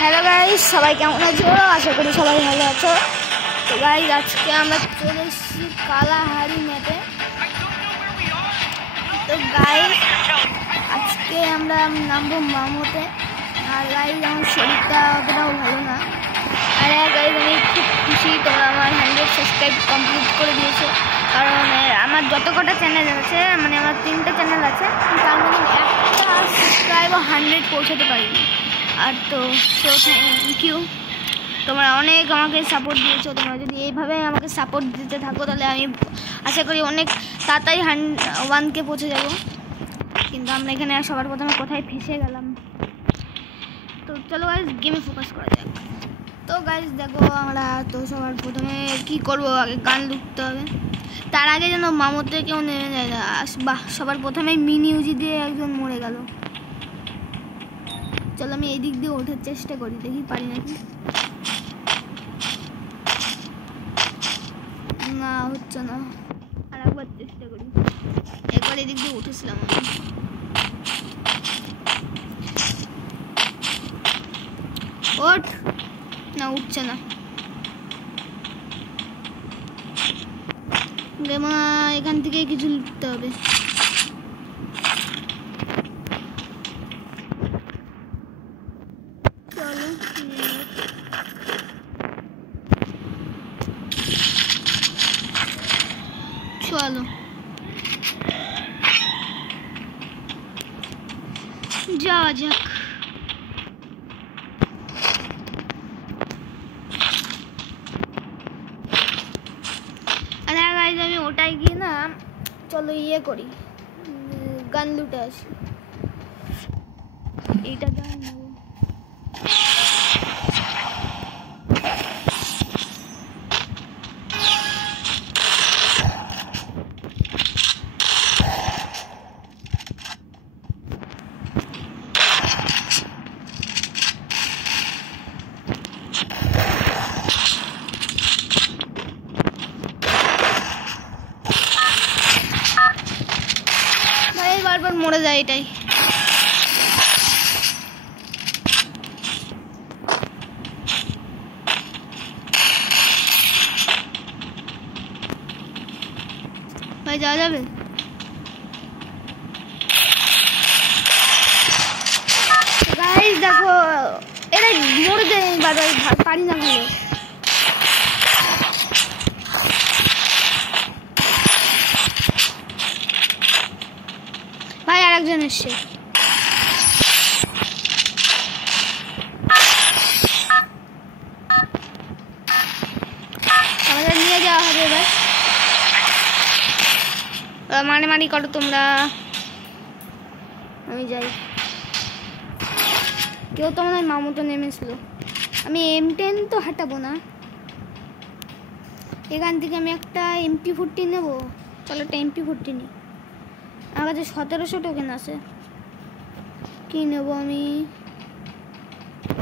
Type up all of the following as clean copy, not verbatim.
Hello guys, সবাই কেমন আছো? আশা করি সবাই ভালো আছো। তো গাইস, আজকে আমরা চলে এসেছি কালাহারি ম্যাপে। তো গাইস, আজকে আমরা নামবো মামোতে। আর গাইস, আমার শরীরটা অতটাও ভালো না। আর গাইস, আমি খুব খুশি তোমরা আমার 100 সাবস্ক্রাইব কমপ্লিট করে দিয়েছো। কারণ আমার যত কটা চ্যানেল আছে, মানে আমার 3টে চ্যানেল আছে, তার মধ্যে একটা সাবস্ক্রাইবও 100 পৌঁছাতে পারিনি। আর তো থ্যাংক ইউ, তোমরা অনেক আমাকে সাপোর্ট দিয়েছো। তোমরা যদি এইভাবে আমাকে সাপোর্ট দিতে থাকো তাহলে আমি আশা করি অনেক তাড়াতাড়ি 1K পৌঁছে যাব। কিন্তু আমরা এখানে সবার প্রথমে কোথায় ফেসে গেলাম। তো চলো গাইস, গেমে ফোকাস করা যাক। তো গাইস দেখো, আমরা তো সবার প্রথমে কি করব, আগে গান লুটতে হবে। তার আগে যেন মামোতে কেউ নেমে যায় না। বাহ, সবার প্রথমে মিনি ইউজি দিয়ে একজন মরে গেল। চলো আমি এই দিক দিয়ে ওঠার চেষ্টা করি, দেখি পারি নাকি। না, হচ্ছে না। আর একবার চেষ্টা করি। একবার এই দিক দিয়ে উঠেছিলাম আমি। ওঠ না, উঠছে না। এখান থেকে কিছু লুটতে হবে। চলো চলো যাওয়া যাক। আরে গাইস, আমি ওটাই গিয়ে না, চলো ইয়ে করি, গান লুটে আসি। এইটা গান নেবো। বারবার মরে যায় এটাই। ভাই যাওয়া যাবে? গাইস দেখো, এটা মরে যায় বারবার, পারি না ভালো। ভাই আরেকজন এসছে। আমাদের নিয়ে যাওয়া হবে এবার। মারি করো তোমরা, আমি যাই। কেউ তো মনে হয় মামুতো নেমেছিল। আমি M10 তো হাঁটাবো না। এখান থেকে আমি একটা MP40 নেবো। চলো একটা MP40 নিই। আমার কাছে 1700 টোকেন আছে। কি নেবো আমি?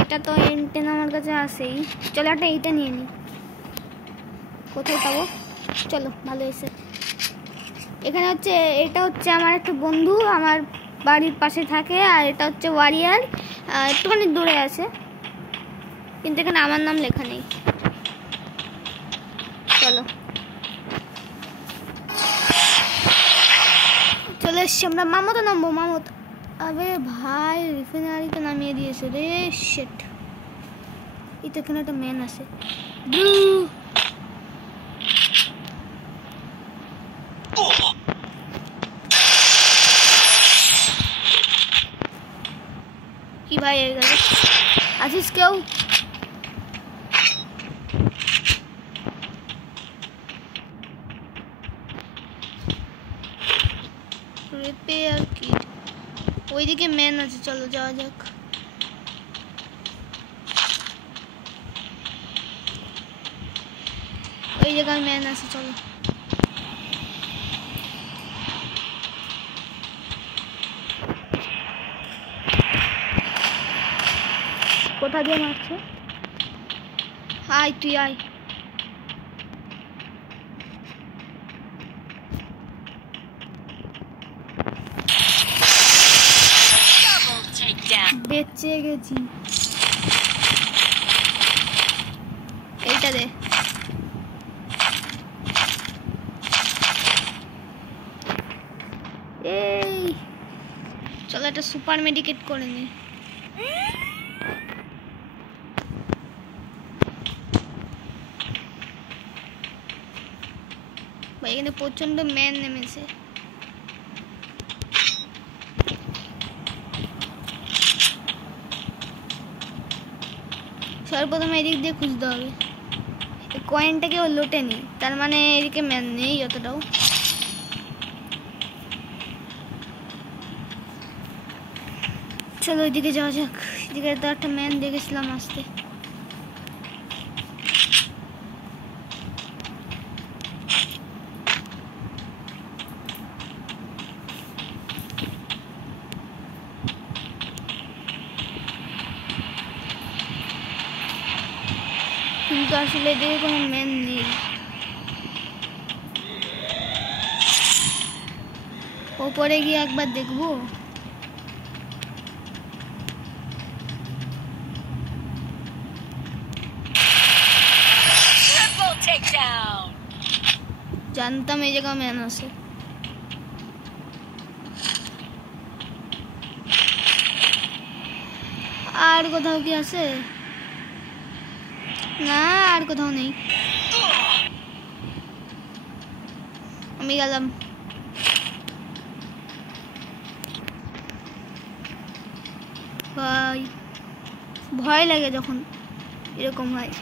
এটা তো M10 আমার কাছে আছেই। চলো একটা এইটা নিয়ে নিই। কোথায় পাবো? চলো, ভালো এসে এখানে হচ্ছে, এটা হচ্ছে আমার একটা বন্ধু, আমার বাড়ির পাশে থাকে। আর এটা হচ্ছে ওয়ারিয়ার, একটুখানি দূরে আছে, কিন্তু এখানে আমার নাম লেখা নেই। চলো চলে এসছি আমরা। মামতো নামবো, মামতো। আবে ভাই, রিফাইনারিতে নামিয়ে দিয়েছে রে। শিট, এটা এখানে একটা ম্যান আছে। কি ভাই এর কাছে আছিস কেউ? রিপেয়ার কিট, ওইদিকে ম্যান আছে। চলো যাওয়া যাক। ওই জায়গায় ম্যান আছে, চলো। কোথা দিয়ে মারছে? আয় তুই আয়। বেঁচে গেছি। একটা সুপার মেডিকেট করে নি। ভাই এখানে প্রচন্ড ম্যান নেমেছে। সর্বপ্রথমে এদিক দিয়ে খুঁজতে হবে। কয়েনটাকে ও লোটেনি, তার মানে এদিকে ম্যান নেই যতটাও। চলো ওইদিকে যাওয়া যাক। এদিকে তো একটা ম্যান দেখেছিলাম আসতে। কিন্তু আসলে এদিকে কোনো ম্যান নেই। ওপরে গিয়ে একবার দেখবো। জানতাম এই জায়গা ম্যান আছে। আর কোথাও কি আছে? না, আর কোথাও নেই। আমি গেলাম। ভাই ভয় লাগে যখন এরকম হয়।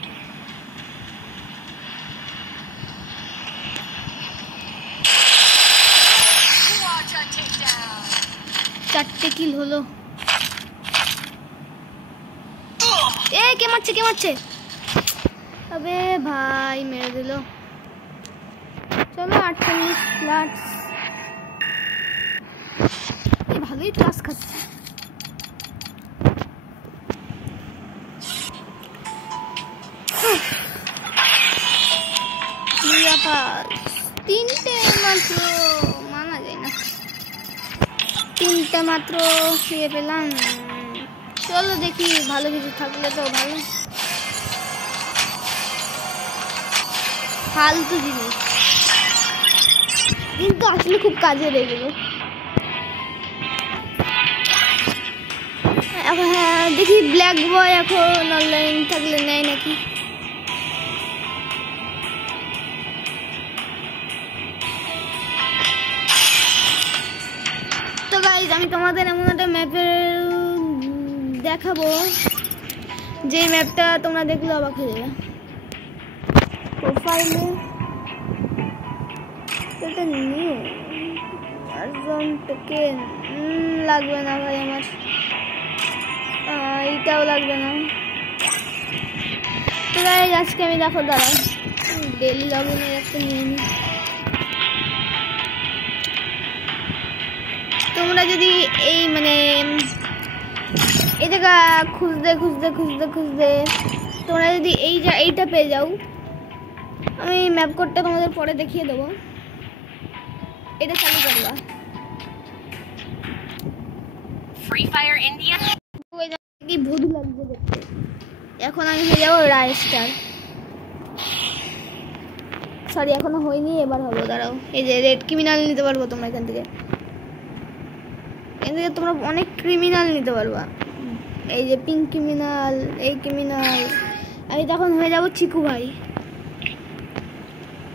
চারটে কিল হলো। কে মারছে কে মারছে? তবে ভাই মেরে দিল। চলো 48 ফ্ল্যাটস। ভালোই ক্লাস খাচ্ছে। তিনটে মাত্র মানা যায় না। তিনটে মাত্র খেয়ে পেলাম। চলো দেখি ভালো কিছু থাকলে তো ভালো। ফালতু জিনিস কিন্তু আসলে খুব কাজে লেগেছিল। এখন হ্যাঁ দেখি ব্ল্যাক বয় এখন অনলাইন থাকলে নেয় নাকি। তো গাইজ আমি তোমাদের এমন একটা ম্যাপের দেখাবো যে ম্যাপটা তোমরা দেখলে অবাক হয়ে যাবে। প্রোফাইলে এটা নিউ আরজন টোকেন লাগবে না ভাই আমার। এইটাও লাগবে না। তো গাইজ আজকে আমি দেখো দাঁড়াও ডেলি লগইনের একটা নিয়ে নিই। তোমরা যদি এই মানে এই জায়গা খুঁজতে খুঁজতে খুঁজতে খুঁজতে তোমরা যদি এইটা পেয়ে যাও, আমি ম্যাপ কোডটা তোমাদের পরে দেখিয়ে দেবো। এটা চালু করবা। ফ্রি ফায়ার ইন্ডিয়া কি ভুদু লাগছে দেখতে। এখন আমি হয়ে যাবো রাইস্টার। সরি এখনো হয়নি, এবার হবো। দাঁড়াও এই যে রেড ক্রিমিনাল নিতে পারবো তোমরা এখান থেকে তোমরা অনেক ক্রিমিনাল নিতে পারবা। এই যে পিঙ্ক ক্রিমিনাল, এই ক্রিমিনাল। আমি তখন হয়ে যাবো চিকু ভাই।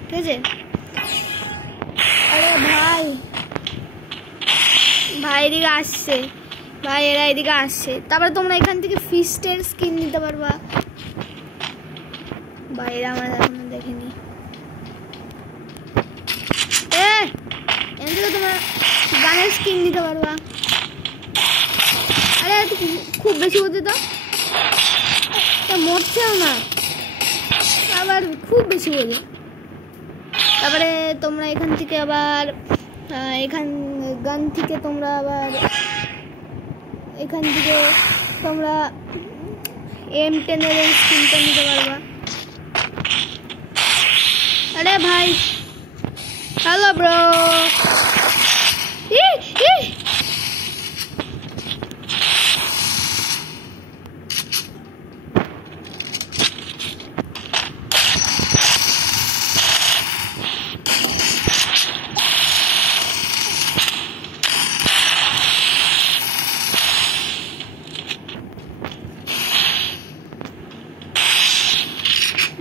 ঠিক আছে? আরে ভাই ভাই এদিকে আসছে। ভাই এরা এদিকে আসছে। তারপরে তোমরা এখান থেকে ফিস্টের স্কিন নিতে পারবা। ভাই এরা আমার এখনো দেখেনি। এখান থেকে তোমরা গানের স্কিন নিতে পারবা। আরে খুব বেশি হচ্ছে তো মরছেও না, আবার খুব বেশি বোঝে। তারপরে তোমরা এখান থেকে আবার গান থেকে তোমরা আবার এখান থেকে তোমরা M10 এর স্কিনটা নিতে পারবা। আরে ভাই হ্যালো ব্রো।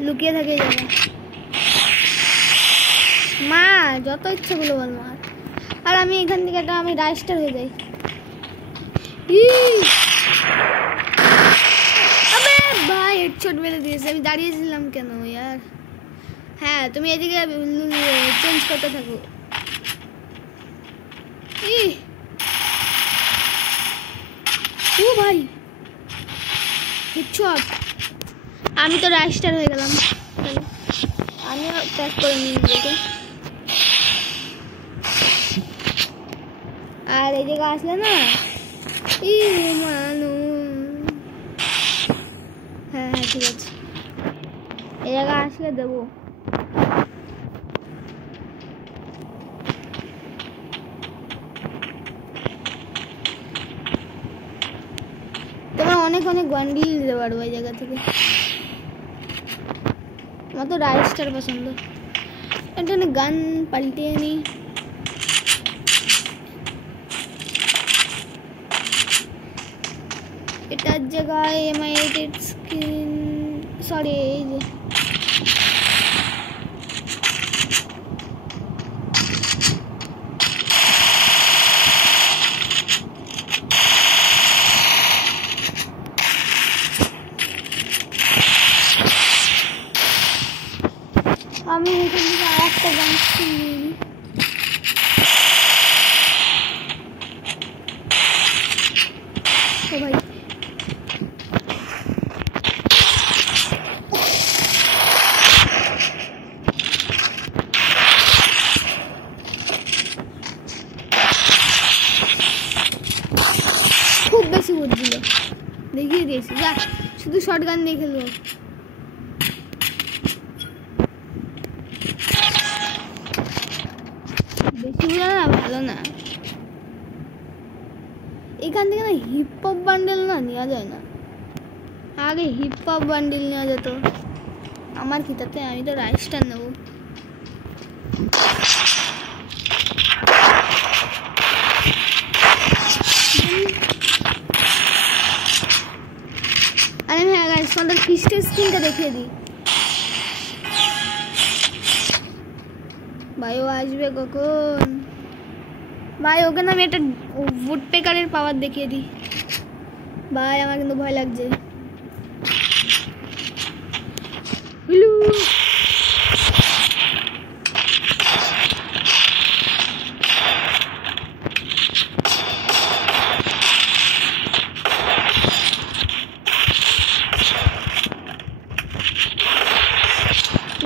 লুকিয়ে থাকে যাবে মা যত ইচ্ছে গুলো বল মার আর আমি এখান থেকে একটা আমি রাইস্টার হয়ে যাই আবে ভাই হেডশট মেরে দিয়েছে আমি দাঁড়িয়েছিলাম কেন यार হ্যাঁ তুমি এদিকে চেঞ্জ করতে থাকো ও ভাই হেডশট আমি তো রাইস্টার হয়ে গেলাম আমিও প্যাক করে নিই নিজেকে আর এই জায়গা আসলে না মানু হ্যাঁ হ্যাঁ ঠিক আছে এই জায়গা আসলে দেবো তোমার অনেক অনেক বান্ডিল দিতে পারবো এই জায়গা থেকে আমার তো রাইস্টার পছন্দ এটা গান পাল্টিয়ে নি এটার জায়গায় এমআই-8 স্ক্রিন সরি এই যে আমি এখান থেকে আরেকটা গান শুনি ও ভাই খুব বেশি বুঝছিল দেখিয়ে দিয়েছি যা শুধু শর্ট গান দিয়ে খেলবো ভালো না এখান থেকে না হিপ হপ বান্ডেল না নেওয়া যায় না আগে হিপ হপ বান্ডেল নেওয়া যেত আমার কি তাতে আমি তো রাইস্টার নেব আরে হ্যাঁ গাইস তোমাদের ফিস্টের স্ক্রিনটা দেখিয়ে দিই ভাই ও আসবে কখন ভাই ওখানে আমি একটা উড পেকারের পাওয়ার দেখিয়ে দিই ভাই আমার কিন্তু ভয় লাগছে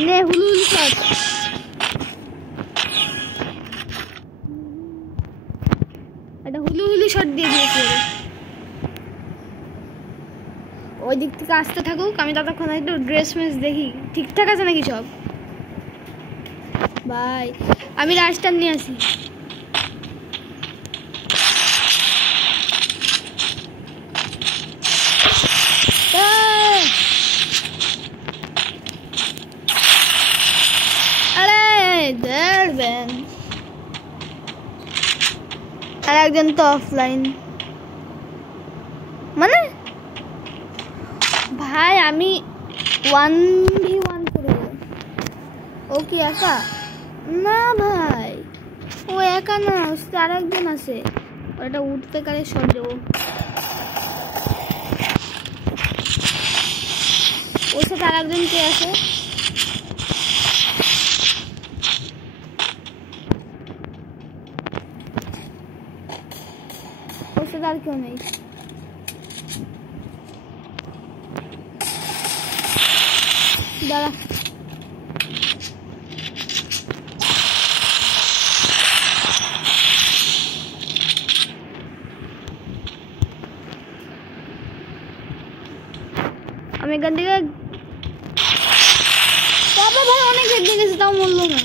নে হুলু হুলু শট এটা হুলু হুলু শট দিয়ে দিয়েছে ওই দিক থেকে আসতে থাকুক আমি ততক্ষণ একটু ড্রেস মেস দেখি ঠিকঠাক আছে নাকি সব ভাই আমি রাস্টার নিয়ে আসি আর একজন তো অফলাইন মানে ভাই আমি 1v1 করব ও কি একা না ভাই ও একা না ওর সাথে আরেকজন আছে ওটা উঠতে কারে শট দেব ওর সাথে আরেকজন কে আছে আর কেউ নেই দাঁড়া আমি এখান থেকে বাবা ভাই অনেক হেড দিয়ে গেছে তাও মরলো না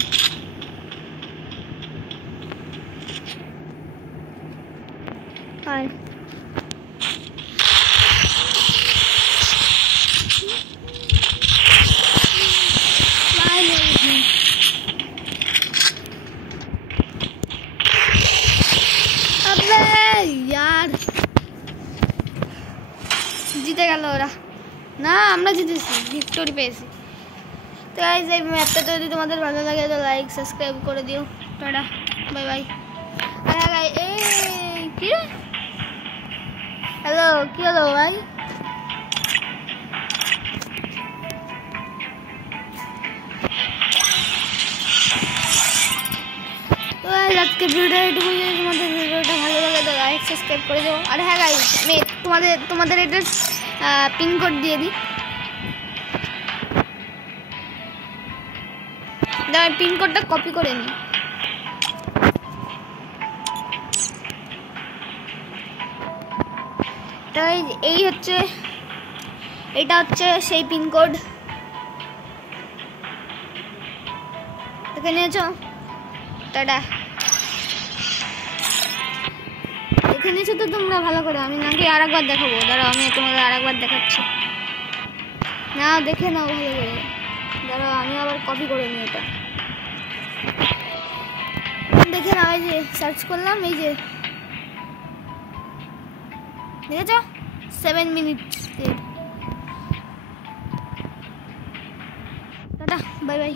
Hi. यार जीते गেল ওরা না আমরা জিতেছি ভিক্টোরি পেয়েছি তো গাইস এই ম্যাপটা যদি তোমাদের ভালো লাগে তো লাইক সাবস্ক্রাইব করে দিও। Tata bye bye. এই কি হ্যালো কি হলো ভাই? তো আজকে ভিডিওটা এটুকু। যদি তোমাদের ভিডিওটা ভালো লাগে তো লাইক সাবস্ক্রাইব করে দিও। আর হ্যাঁ গাইস আমি তোমাদের এটা পিনকোড দিয়ে দিই। দাঁড়া পিনকোডটা কপি করে নিই। তো এই হচ্ছে, এটা হচ্ছে সেই পিনকোড। দেখে নিয়েছো? টাটা। দেখে নিয়েছো তো তোমরা ভালো করে? আমি নাকি আরেকবার দেখাবো? দাঁড়াও আমি তোমাদের আরেকবার দেখাচ্ছি। না দেখে নাও ভালো করে। দাঁড়াও আমি আবার কপি করে নিই এটা। দেখে নাও, এই যে সার্চ করলাম, এই যে দেখেছো 7 মিনিট। Tata bye bye.